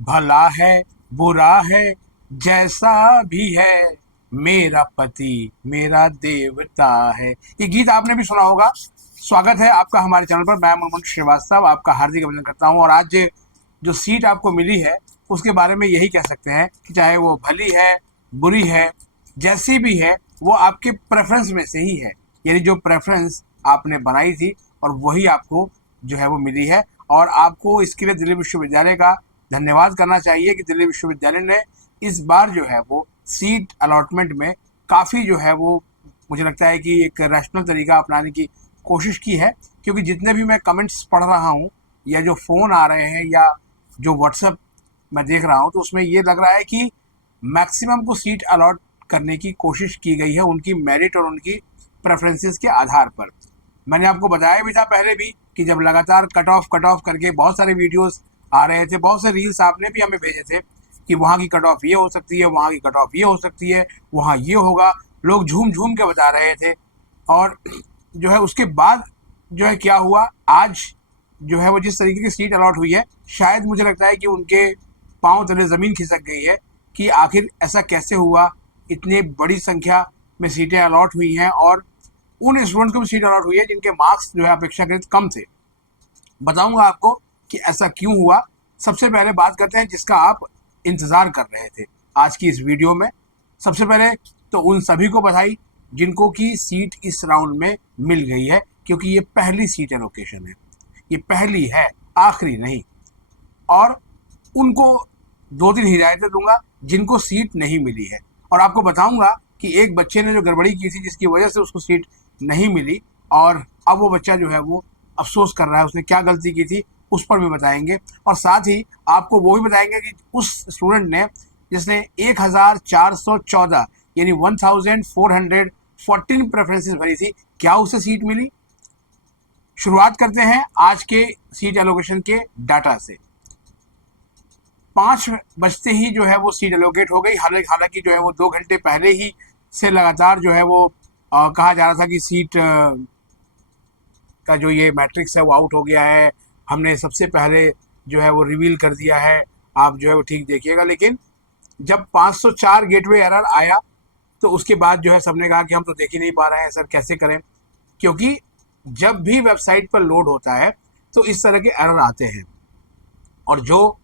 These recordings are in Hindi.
भला है बुरा है जैसा भी है, मेरा पति मेरा देवता है। ये गीत आपने भी सुना होगा। स्वागत है आपका हमारे चैनल पर। मैं मुमन श्रीवास्तव आपका हार्दिक अभिनंदन करता हूं। और आज जो सीट आपको मिली है उसके बारे में यही कह सकते हैं कि चाहे वो भली है बुरी है जैसी भी है, वो आपके प्रेफरेंस में से ही है। यानी जो प्रेफरेंस आपने बनाई थी और वही आपको जो है वो मिली है। और आपको इसके लिए दिल्ली विश्वविद्यालय का धन्यवाद करना चाहिए कि दिल्ली विश्वविद्यालय ने इस बार जो है वो सीट अलॉटमेंट में काफ़ी जो है वो, मुझे लगता है कि एक रैशनल तरीका अपनाने की कोशिश की है। क्योंकि जितने भी मैं कमेंट्स पढ़ रहा हूँ या जो फ़ोन आ रहे हैं या जो व्हाट्सएप मैं देख रहा हूँ, तो उसमें ये लग रहा है कि मैक्सिमम को सीट अलॉट करने की कोशिश की गई है उनकी मेरिट और उनकी प्रेफरेंसेस के आधार पर। मैंने आपको बताया भी था पहले भी कि जब लगातार कट ऑफ करके बहुत सारे वीडियोस आ रहे थे, बहुत से रील्स आपने भी हमें भेजे थे कि वहाँ की कट ऑफ ये हो सकती है, वहाँ की कट ऑफ ये हो सकती है, वहाँ ये होगा, लोग झूम झूम के बता रहे थे। और जो है उसके बाद जो है क्या हुआ, आज जो है वो जिस तरीके की सीट अलॉट हुई है, शायद मुझे लगता है कि उनके पाँव तले ज़मीन खिसक गई है कि आखिर ऐसा कैसे हुआ, इतनी बड़ी संख्या में सीटें अलॉट हुई हैं और उन स्टूडेंट को भी सीट अलॉट हुई है जिनके मार्क्स जो है अपेक्षाकृत कम थे। बताऊंगा आपको कि ऐसा क्यों हुआ। सबसे पहले बात करते हैं जिसका आप इंतज़ार कर रहे थे आज की इस वीडियो में। सबसे पहले तो उन सभी को बधाई जिनको की सीट इस राउंड में मिल गई है, क्योंकि ये पहली सीट एलोकेशन है, ये पहली है, आखिरी नहीं। और उनको दो तीन हिदायतें दूंगा जिनको सीट नहीं मिली है, और आपको बताऊंगा कि एक बच्चे ने जो गड़बड़ी की थी जिसकी वजह से उसको सीट नहीं मिली, और अब वो बच्चा जो है वो अफसोस कर रहा है उसने क्या गलती की थी, उस पर भी बताएंगे। और साथ ही आपको वो भी बताएंगे कि उस स्टूडेंट ने जिसने 1414 यानी 1414 प्रेफरेंसेस भरी थी, क्या उसे सीट मिली। शुरुआत करते हैं आज के सीट एलोकेशन के डाटा से। 5 बजते ही जो है वो सीट एलोकेट हो गई। हालांकि जो है वो 2 घंटे पहले ही से लगातार जो है वो कहा जा रहा था कि सीट का जो ये मैट्रिक्स है वो आउट हो गया है, हमने सबसे पहले जो है वो रिवील कर दिया है, आप जो है वो ठीक देखिएगा। लेकिन जब 504 गेटवे एरर आया तो उसके बाद जो है सबने कहा कि हम तो देख ही नहीं पा रहे हैं सर, कैसे करें। क्योंकि जब भी वेबसाइट पर लोड होता है तो इस तरह के एरर आते हैं, और जो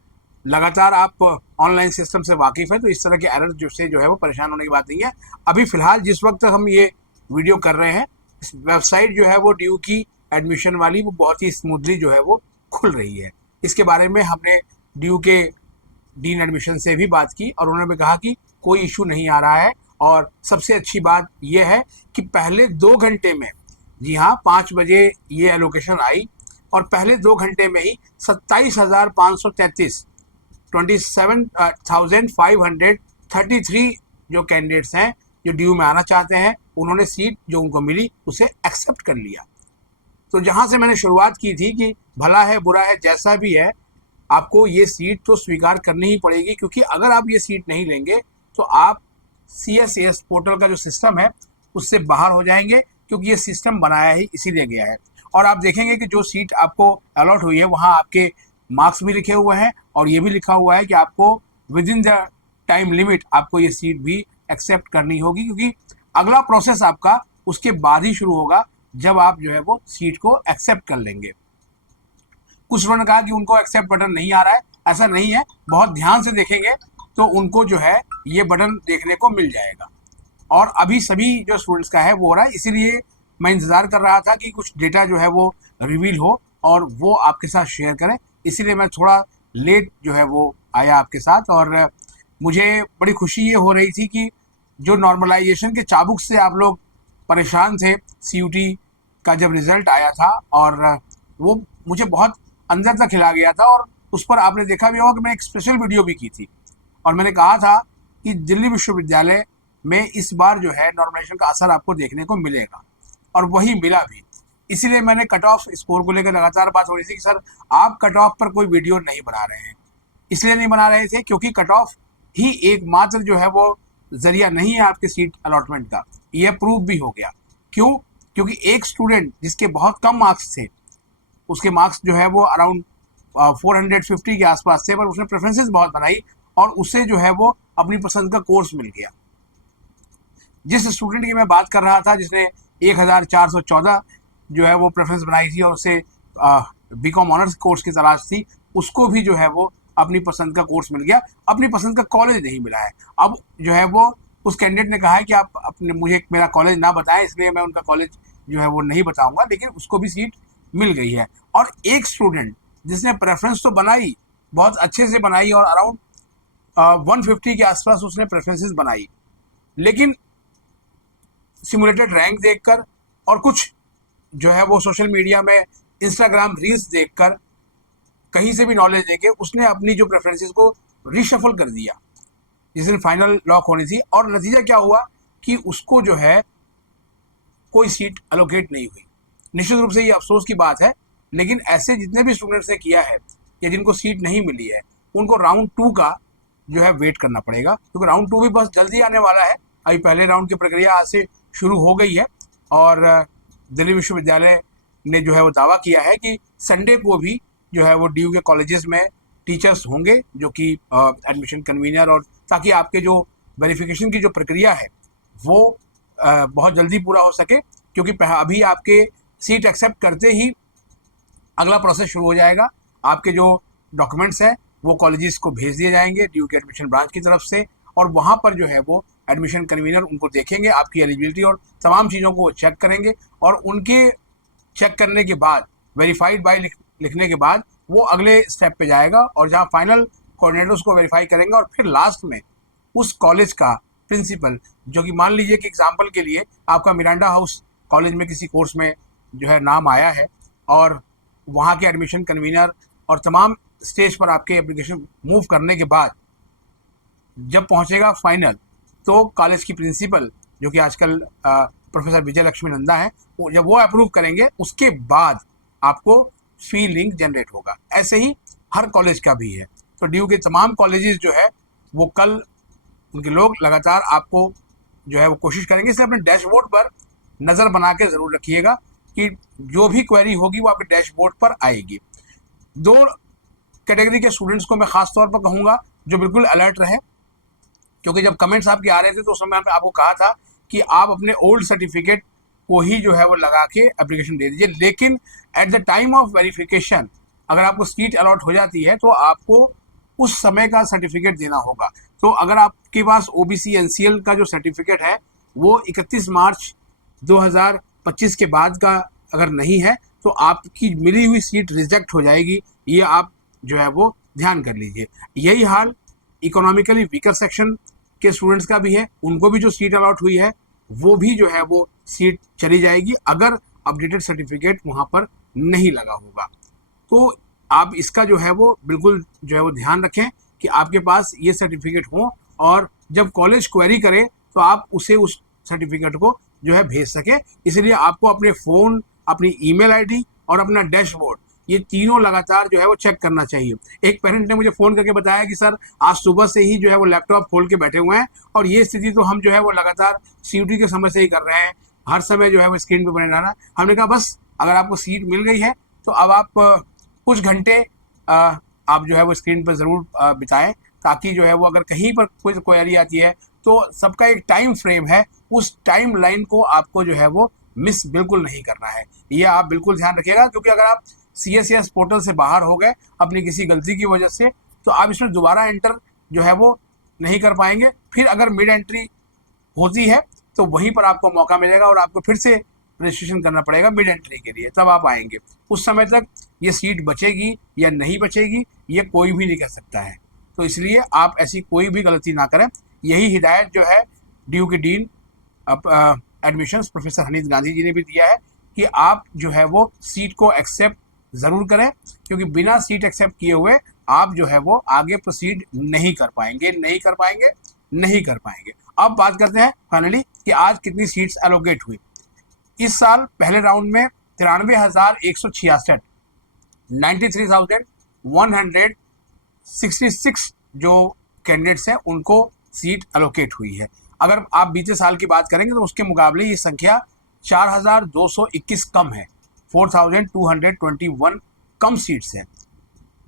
लगातार आप ऑनलाइन सिस्टम से वाकिफ़ है तो इस तरह के एरर जो से जो है वो परेशान होने की बात नहीं है। अभी फ़िलहाल जिस वक्त हम ये वीडियो कर रहे हैं, वेबसाइट जो है वो ड्यू की एडमिशन वाली वो बहुत ही स्मूथली जो है वो खुल रही है। इसके बारे में हमने ड्यू के डीन एडमिशन से भी बात की और उन्होंने भी कहा कि कोई इशू नहीं आ रहा है। और सबसे अच्छी बात यह है कि पहले 2 घंटे में, जी हाँ 5 बजे ये एलोकेशन आई और पहले 2 घंटे में ही 27,533 27,533 जो कैंडिडेट्स हैं जो ड्यू में आना चाहते हैं, उन्होंने सीट जो उनको मिली उसे एक्सेप्ट कर लिया। तो जहाँ से मैंने शुरुआत की थी कि भला है बुरा है जैसा भी है, आपको ये सीट तो स्वीकार करनी ही पड़ेगी, क्योंकि अगर आप ये सीट नहीं लेंगे तो आप CSAS पोर्टल का जो सिस्टम है उससे बाहर हो जाएंगे, क्योंकि ये सिस्टम बनाया ही इसीलिए गया है। और आप देखेंगे कि जो सीट आपको अलॉट हुई है वहाँ आपके मार्क्स भी लिखे हुए हैं और ये भी लिखा हुआ है कि आपको with in the time limit आपको ये सीट भी एक्सेप्ट करनी होगी, क्योंकि अगला प्रोसेस आपका उसके बाद ही शुरू होगा जब आप जो है वो सीट को एक्सेप्ट कर लेंगे। कुछ लोगों ने कहा कि उनको एक्सेप्ट बटन नहीं आ रहा है, ऐसा नहीं है, बहुत ध्यान से देखेंगे तो उनको जो है ये बटन देखने को मिल जाएगा। और अभी सभी जो स्टूडेंट्स का है वो हो रहा है, इसीलिए मैं इंतज़ार कर रहा था कि कुछ डेटा जो है वो रिवील हो और वो आपके साथ शेयर करें, इसीलिए मैं थोड़ा लेट जो है वो आया आपके साथ। और मुझे बड़ी खुशी ये हो रही थी कि जो नॉर्मलाइजेशन के चाबुक से आप लोग परेशान थे CUT का जब रिज़ल्ट आया था, और वो मुझे बहुत अंदर तक खिला गया था। और उस पर आपने देखा भी होगा कि मैंने एक स्पेशल वीडियो भी की थी और मैंने कहा था कि दिल्ली विश्वविद्यालय में इस बार जो है नॉर्मलाइजेशन का असर आपको देखने को मिलेगा, और वही मिला भी। इसीलिए मैंने कट ऑफ स्कोर को लेकर लगातार बात हो रही थी कि सर आप कट ऑफ पर कोई वीडियो नहीं बना रहे हैं। इसलिए नहीं बना रहे थे क्योंकि कट ऑफ ही एकमात्र जो है वो जरिया नहीं है आपके सीट अलॉटमेंट का, यह प्रूव भी हो गया। क्यों? क्योंकि एक स्टूडेंट जिसके बहुत कम मार्क्स थे, उसके मार्क्स जो है वो अराउंड 450 के आसपास थे, पर उसने प्रेफरेंसेस बहुत बनाई और उससे जो है वो अपनी पसंद का कोर्स मिल गया। जिस स्टूडेंट की मैं बात कर रहा था जिसने 1414 जो है वो प्रेफरेंस बनाई थी और उसे बीकॉम ऑनर्स कोर्स की तलाश थी, उसको भी जो है वो अपनी पसंद का कोर्स मिल गया, अपनी पसंद का कॉलेज नहीं मिला है। अब जो है वो उस कैंडिडेट ने कहा है कि आप अपने मुझे मेरा कॉलेज ना बताएं, इसलिए मैं उनका कॉलेज जो है वो नहीं बताऊंगा, लेकिन उसको भी सीट मिल गई है। और एक स्टूडेंट जिसने प्रेफरेंस तो बनाई, बहुत अच्छे से बनाई और अराउंड 150 के आसपास उसने प्रेफरेंसेस बनाई, लेकिन सिमुलेटेड रैंक देखकर और कुछ जो है वो सोशल मीडिया में इंस्टाग्राम रील्स देखकर, कहीं से भी नॉलेज लेके उसने अपनी जो प्रेफरेंसेस को रिशफल कर दिया जिस दिन फाइनल लॉक होनी थी। और नतीजा क्या हुआ कि उसको जो है कोई सीट अलोकेट नहीं हुई। निश्चित रूप से ये अफसोस की बात है, लेकिन ऐसे जितने भी स्टूडेंट्स ने किया है या जिनको सीट नहीं मिली है, उनको राउंड 2 का जो है वेट करना पड़ेगा, क्योंकि राउंड 2 भी बस जल्दी आने वाला है। अभी पहले राउंड की प्रक्रिया आज से शुरू हो गई है और दिल्ली विश्वविद्यालय ने जो है वो दावा किया है कि संडे को भी जो है वो डीयू के कॉलेजेस में टीचर्स होंगे जो कि एडमिशन कन्वीनर, और ताकि आपके जो वेरिफिकेशन की जो प्रक्रिया है वो बहुत जल्दी पूरा हो सके, क्योंकि अभी आपके सीट एक्सेप्ट करते ही अगला प्रोसेस शुरू हो जाएगा। आपके जो डॉक्यूमेंट्स हैं वो कॉलेजेस को भेज दिए जाएंगे डीयू के एडमिशन ब्रांच की तरफ से, और वहाँ पर जो है वो एडमिशन कन्वीनर उनको देखेंगे, आपकी एलिजिबिलिटी और तमाम चीज़ों को चेक करेंगे, और उनके चेक करने के बाद वेरीफाइड बाय लिखने के बाद वो अगले स्टेप पे जाएगा, और जहाँ फाइनल कोऑर्डिनेटर्स को वेरीफाई करेंगे, और फिर लास्ट में उस कॉलेज का प्रिंसिपल, जो कि मान लीजिए कि एग्जाम्पल के लिए आपका मिरांडा हाउस कॉलेज में किसी कोर्स में जो है नाम आया है, और वहाँ के एडमिशन कन्वीनर और तमाम स्टेज पर आपके एप्लीकेशन मूव करने के बाद जब पहुँचेगा फाइनल, तो कॉलेज की प्रिंसिपल जो कि आजकल प्रोफेसर विजय लक्ष्मी नंदा है, जब वो अप्रूव करेंगे उसके बाद आपको फी लिंक जनरेट होगा। ऐसे ही हर कॉलेज का भी है। तो डीयू के तमाम कॉलेजेस जो है वो कल उनके लोग लगातार आपको जो है वो कोशिश करेंगे, इसलिए अपने डैशबोर्ड पर नज़र बना के ज़रूर रखिएगा कि जो भी क्वेरी होगी वो आपके डैशबोर्ड पर आएगी। 2 कैटेगरी के स्टूडेंट्स को मैं ख़ास तौर पर कहूँगा जो बिल्कुल अलर्ट रहे, क्योंकि जब कमेंट्स आपके आ रहे थे तो उस समय आपको कहा था कि आप अपने ओल्ड सर्टिफिकेट को ही जो है वो लगा के एप्लीकेशन दे दीजिए, लेकिन at the time of verification अगर आपको सीट अलॉट हो जाती है तो आपको उस समय का सर्टिफिकेट देना होगा। तो अगर आपके पास ओबीसी एनसीएल का जो सर्टिफिकेट है वो 31 मार्च 2025 के बाद का अगर नहीं है तो आपकी मिली हुई सीट रिजेक्ट हो जाएगी, ये आप जो है वो ध्यान कर लीजिए। यही हाल इकोनॉमिकली वीकर सेक्शन के स्टूडेंट्स का भी है, उनको भी जो सीट अलॉट हुई है वो भी जो है वो सीट चली जाएगी अगर अपडेटेड सर्टिफिकेट वहाँ पर नहीं लगा होगा। तो आप इसका जो है वो बिल्कुल जो है वो ध्यान रखें कि आपके पास ये सर्टिफिकेट हो, और जब कॉलेज क्वेरी करे तो आप उसे उस सर्टिफिकेट को जो है भेज सकें। इसलिए आपको अपने फ़ोन, अपनी ईमेल आईडी और अपना डैशबोर्ड, ये तीनों लगातार जो है वो चेक करना चाहिए। एक पेरेंट ने मुझे फ़ोन करके बताया कि सर आज सुबह से ही जो है वो लैपटॉप खोल के बैठे हुए हैं, और ये स्थिति तो हम जो है वो लगातार सीयूटी के समय से ही कर रहे हैं, हर समय जो है वो स्क्रीन पे बने रहना। हमने कहा बस अगर आपको सीट मिल गई है तो अब आप कुछ घंटे आप जो है वो स्क्रीन पर ज़रूर बिताएं, ताकि जो है वो अगर कहीं पर कोई क्वेरी आती है तो सबका एक टाइम फ्रेम है, उस टाइम लाइन को आपको जो है वो मिस बिल्कुल नहीं करना है। ये आप बिल्कुल ध्यान रखिएगा, क्योंकि अगर आप CSCS पोर्टल से बाहर हो गए अपनी किसी गलती की वजह से तो आप इसमें दोबारा एंटर जो है वो नहीं कर पाएंगे। फिर अगर मिड एंट्री होती है तो वहीं पर आपको मौका मिलेगा और आपको फिर से रजिस्ट्रेशन करना पड़ेगा मिड एंट्री के लिए, तब आप आएंगे। उस समय तक ये सीट बचेगी या नहीं बचेगी ये कोई भी नहीं कह सकता है। तो इसलिए आप ऐसी कोई भी गलती ना करें। यही हिदायत जो है डीयू के dean admissions professor Hanif Gandhi ji ने भी दिया है कि आप जो है वो सीट को एक्सेप्ट ज़रूर करें, क्योंकि बिना सीट एक्सेप्ट किए हुए आप जो है वो आगे प्रोसीड नहीं कर पाएंगे। अब बात करते हैं फाइनली कि आज कितनी सीट्स एलोकेट हुई। इस साल पहले राउंड में 93,166 93,166 जो कैंडिडेट्स हैं उनको सीट एलोकेट हुई है। अगर आप बीते साल की बात करेंगे तो उसके मुकाबले ये संख्या 4,221 कम है, 4,221 कम सीट्स हैं।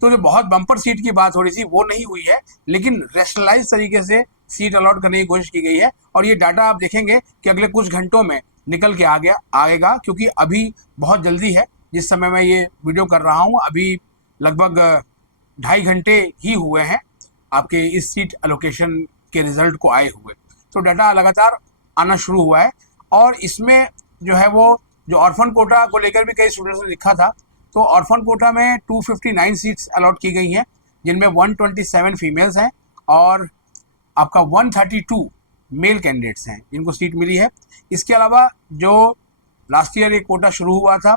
तो जो बहुत बम्पर सीट की बात हो रही थी वो नहीं हुई है, लेकिन रैशनलाइज तरीके से सीट अलॉट करने की कोशिश की गई है। और ये डाटा आप देखेंगे कि अगले कुछ घंटों में निकल के आएगा, क्योंकि अभी बहुत जल्दी है। जिस समय मैं ये वीडियो कर रहा हूँ अभी लगभग 2.5 घंटे ही हुए हैं आपके इस सीट एलोकेशन के रिजल्ट को आए हुए। तो डाटा लगातार आना शुरू हुआ है। और इसमें जो है वो जो ऑर्फन कोटा को लेकर भी कई स्टूडेंट्स ने लिखा था, तो ऑर्फन कोटा में 259 सीट्स अलॉट की गई हैं, जिनमें 127 फीमेल्स हैं और आपका 132 मेल कैंडिडेट्स हैं जिनको सीट मिली है। इसके अलावा जो लास्ट ईयर एक कोटा शुरू हुआ था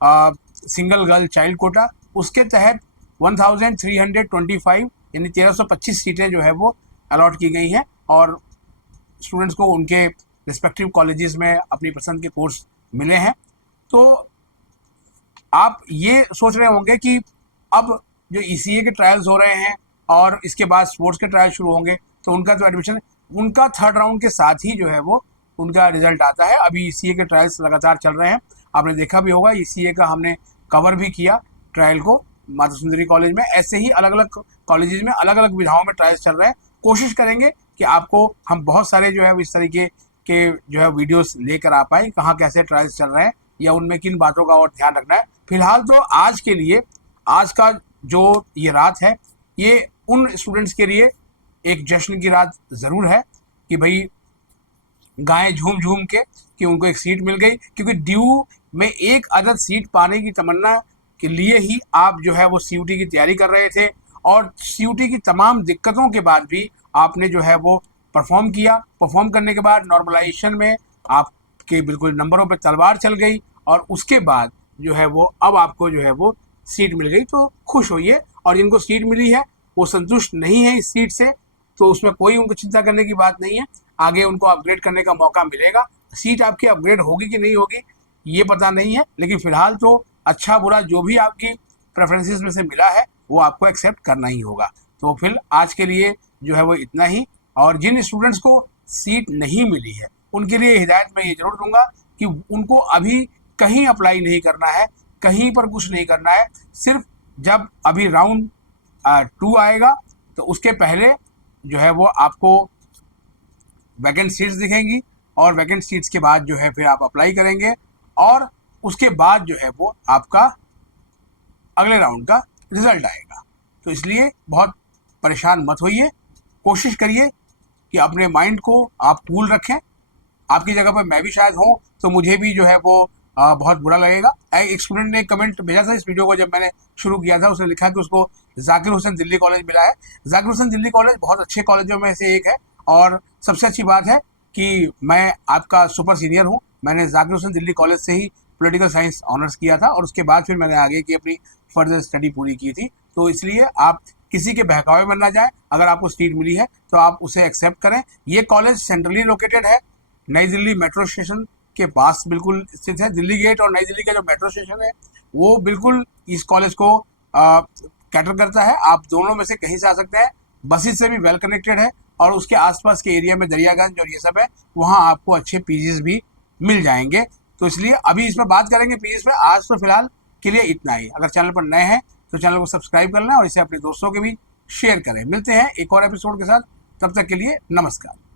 सिंगल गर्ल चाइल्ड कोटा, उसके तहत 1325 यानी 1325 सीटें जो है वो अलॉट की गई हैं और स्टूडेंट्स को उनके रिस्पेक्टिव कॉलेजेस में अपनी पसंद के कोर्स मिले हैं। तो आप ये सोच रहे होंगे कि अब जो ECA के ट्रायल्स हो रहे हैं और इसके बाद स्पोर्ट्स के ट्रायल शुरू होंगे, तो उनका जो एडमिशन उनका थर्ड राउंड के साथ ही जो है वो उनका रिजल्ट आता है। अभी ECA के ट्रायल्स लगातार चल रहे हैं, आपने देखा भी होगा, ECA का हमने कवर भी किया ट्रायल को माता सुंदरी कॉलेज में। ऐसे ही अलग अलग कॉलेजेस में अलग अलग विधाओं में ट्रायल्स चल रहे हैं। कोशिश करेंगे कि आपको हम बहुत सारे जो है इस तरीके के जो है वीडियोस लेकर आ पाए, कहाँ कैसे ट्रायल्स चल रहे हैं या उनमें किन बातों का और ध्यान रखना है। फिलहाल तो आज के लिए आज का जो ये रात है ये उन स्टूडेंट्स के लिए एक जश्न की रात ज़रूर है कि भाई गाएं झूम झूम के कि उनको एक सीट मिल गई, क्योंकि ड्यू में एक अदद सीट पाने की तमन्ना के लिए ही आप जो है वो CUT की तैयारी कर रहे थे और CUT की तमाम दिक्कतों के बाद भी आपने जो है वो परफॉर्म किया। परफॉर्म करने के बाद नॉर्मलाइजेशन में आपके बिल्कुल नंबरों पे तलवार चल गई और उसके बाद जो है वो अब आपको जो है वो सीट मिल गई, तो खुश होइए। और जिनको सीट मिली है वो संतुष्ट नहीं है इस सीट से, तो उसमें कोई उनको चिंता करने की बात नहीं है। आगे उनको अपग्रेड करने का मौका मिलेगा। सीट आपकी अपग्रेड होगी कि नहीं होगी ये पता नहीं है, लेकिन फिलहाल तो अच्छा बुरा जो भी आपकी प्रेफरेंसेस में से मिला है वो आपको एक्सेप्ट करना ही होगा। तो फिर आज के लिए जो है वो इतना ही। और जिन स्टूडेंट्स को सीट नहीं मिली है उनके लिए हिदायत मैं ये जरूर दूंगा कि उनको अभी कहीं अप्लाई नहीं करना है, कहीं पर कुछ नहीं करना है। सिर्फ जब अभी राउंड 2 आएगा तो उसके पहले जो है वो आपको वैकेंट सीट्स दिखेंगी और वैकेंट सीट्स के बाद जो है फिर आप अप्लाई करेंगे और उसके बाद जो है वो आपका अगले राउंड का रिजल्ट आएगा। तो इसलिए बहुत परेशान मत होइए, कोशिश करिए कि अपने माइंड को आप कूल रखें। आपकी जगह पर मैं भी शायद हूँ तो मुझे भी जो है वो बहुत बुरा लगेगा। एक स्टूडेंट ने कमेंट भेजा था इस वीडियो को जब मैंने शुरू किया था, उसने लिखा कि उसको जाकिर हुसैन दिल्ली कॉलेज मिला है। जाकिर हुसैन दिल्ली कॉलेज बहुत अच्छे कॉलेजों में से एक है और सबसे अच्छी बात है कि मैं आपका सुपर सीनियर हूँ। मैंने जाकिर हुसैन दिल्ली कॉलेज से ही पॉलिटिकल साइंस ऑनर्स किया था और उसके बाद फिर मैंने आगे की अपनी फर्दर स्टडी पूरी की थी। तो इसलिए आप किसी के बहकावे में ना जाए, अगर आपको सीट मिली है तो आप उसे एक्सेप्ट करें। ये कॉलेज सेंट्रली लोकेटेड है, नई दिल्ली मेट्रो स्टेशन के पास बिल्कुल स्थित है। दिल्ली गेट और नई दिल्ली का जो मेट्रो स्टेशन है वो बिल्कुल इस कॉलेज को कैटर करता है। आप दोनों में से कहीं से आ सकते हैं, बसेस से भी वेल कनेक्टेड है और उसके आसपास के एरिया में दरियागंज और ये सब है, वहाँ आपको अच्छे पीजीज भी मिल जाएंगे। तो इसलिए अभी इसमें बात करेंगे पीजीज पे। आज तो फिलहाल के लिए इतना ही। अगर चैनल पर नए हैं तो चैनल को सब्सक्राइब कर लें और इसे अपने दोस्तों के भी शेयर करें। मिलते हैं एक और एपिसोड के साथ, तब तक के लिए नमस्कार।